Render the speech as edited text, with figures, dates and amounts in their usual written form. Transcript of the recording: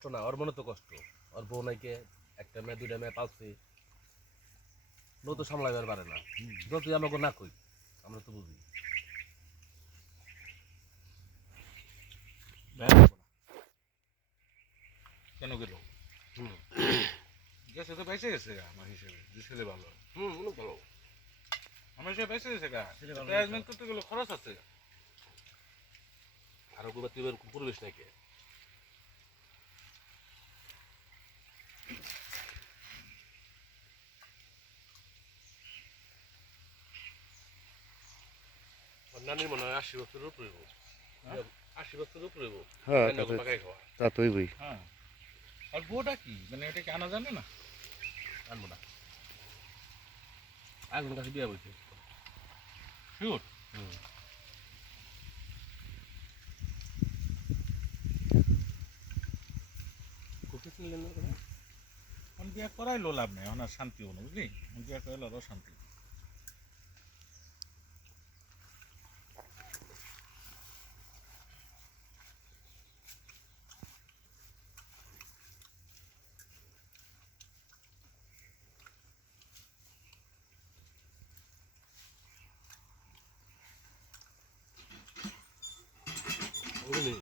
কষ্ট না, ওর মনে তো কষ্ট। ওর বউ নাইকে একটা মেয়ে দুইটা মেয়ে পালছে, বউ তো সামলাইবার পারে না। যতই আমাকে না কই, আমরা তো বুঝি। কেন গেল? গেছে তো বেঁচে গেছে গা, আমার হিসেবে যে ছেলে ভালো। অনেক ভালো। আমার হিসেবে বেঁচে গেছে গা, ছেলে ভালো ট্রিটমেন্ট করতে গেলে খরচ আছে। আরো কইবার তুই এরকম পরিবেশ নাকি? ওর নানির মনে হয় 80 বছরের উপরে হইব। 80 বছরের উপরে হইব। হ্যাঁ পাকাই খাওয়া তা তো হইবই। হ্যাঁ, আর বউটা কি মানে এটা কি আনা জানে না? আনবো না। একজন কাছে বিয়া বইছে। শিওর? কোথায় ছিলেন না? বিয়া করাইলো লাভ নেই, এখন আর শান্তি হলো বুঝলি, বিয়া করাইলো আরও শান্তি।